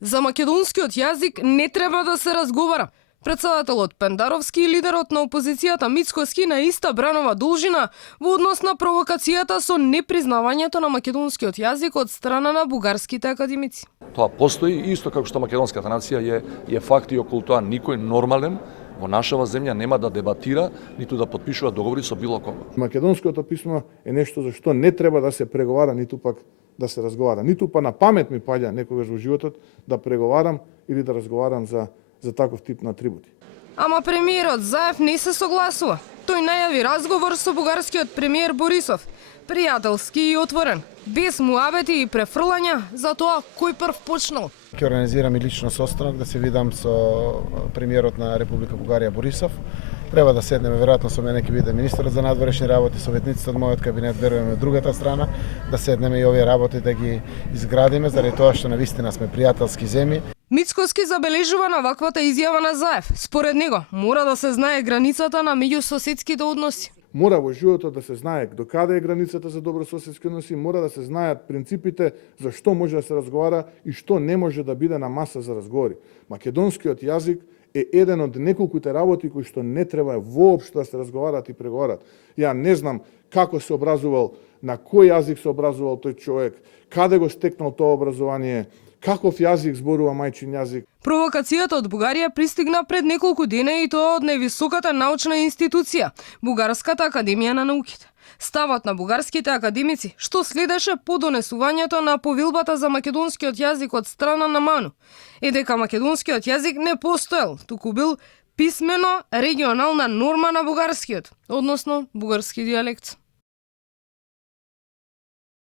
За македонскиот јазик не треба да се разговара. Председателот Пендаровски и лидерот на опозицијата Мицкоски на иста бранова должина во однос на провокацијата со непризнавањето на македонскиот јазик од страна на бугарските академици. Тоа постои исто како што македонската нација е факт и околу тоа никој нормален во нашава земја нема да дебатира, ниту да потпишува договори со било кого. Македонското писмо е нешто за што не треба да се преговара, ниту пак да се разговара. Ниту па на памет ми паѓа некогаш во животот да преговарам или да разговарам за таков тип на атрибути. Ама премиерот Заев не се согласува. Тој најави разговор со бугарскиот премиер Борисов, пријателски и отворен, без муабети и префрлања за тоа кој прв почнал. Ќе организирам и лично состанок да се видам со премиерот на Република Бугарија Борисов. Треба да седнеме, веројатно со мене ќе биде министерот за надворешни работи, советниците од мојот кабинет, веруваме од другата страна, да седнеме и овие работи да ги изградиме, заради тоа што навистина сме пријателски земји. Мицкоски забележува на ваквата изјава на Заев. Според него, мора да се знае границата на меѓусоседските односи. Мора во животот да се знае до каде е границата за добрососедски односи, мора да се знаат принципите за што може да се разговара и што не може да биде на маса за разговори. Македонскиот јазик е еден од неколкуте работи кои што не треба воопшто да се разговарат и преговарат. Ја не знам како се образувал, на кој јазик се образувал тој човек, каде го стекнал тоа образование, каков јазик зборува мајчин јазик. Провокацијата од Бугарија пристигна пред неколку дена и тоа од највисоката научна институција, Бугарската академија на науките. Ставот на бугарските академици, што следеше по донесувањето на повилбата за македонскиот јазик од страна на МАНУ, е дека македонскиот јазик не постоел, туку бил писмено регионална норма на бугарскиот, односно бугарски дијалект.